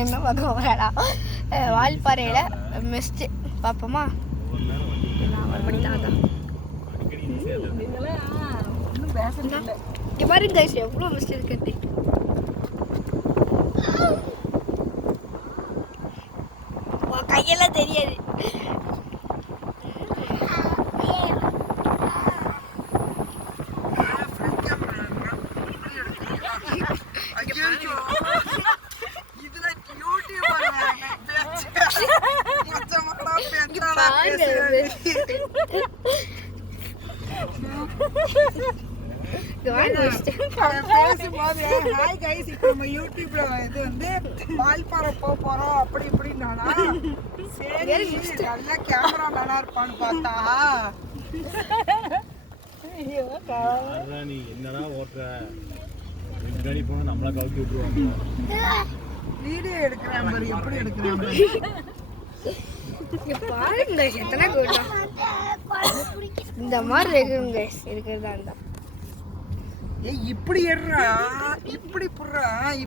என்ன பார்க்க போகிறா வால்பாறையில் மிஸ்ட்டு பார்ப்போமா இங்கே பாருங்க கைஸ் எவ்வளோ மிஸ்ட் இருக்குது கையெல்லாம் தெரியாது வால்பாறை போறோம் அப்படி இப்படின்னானா சரி நல்லா கேமரா மேனா இருப்பான்னு பார்த்தா நீ என்னடா ஓட்டுற முன்னாடி போனா நம்மள கவுத்தி விட்டுருவாங்க வீடியோ எடுக்கிறேன் பாரு எப்படி எடுக்கிறேன் பாருங்க எத்தனை கூட்டம் இந்த மாதிரி இருக்குங்க இருக்கிறதா இருந்தா இப்படி எடுறா இப்படி புடுறா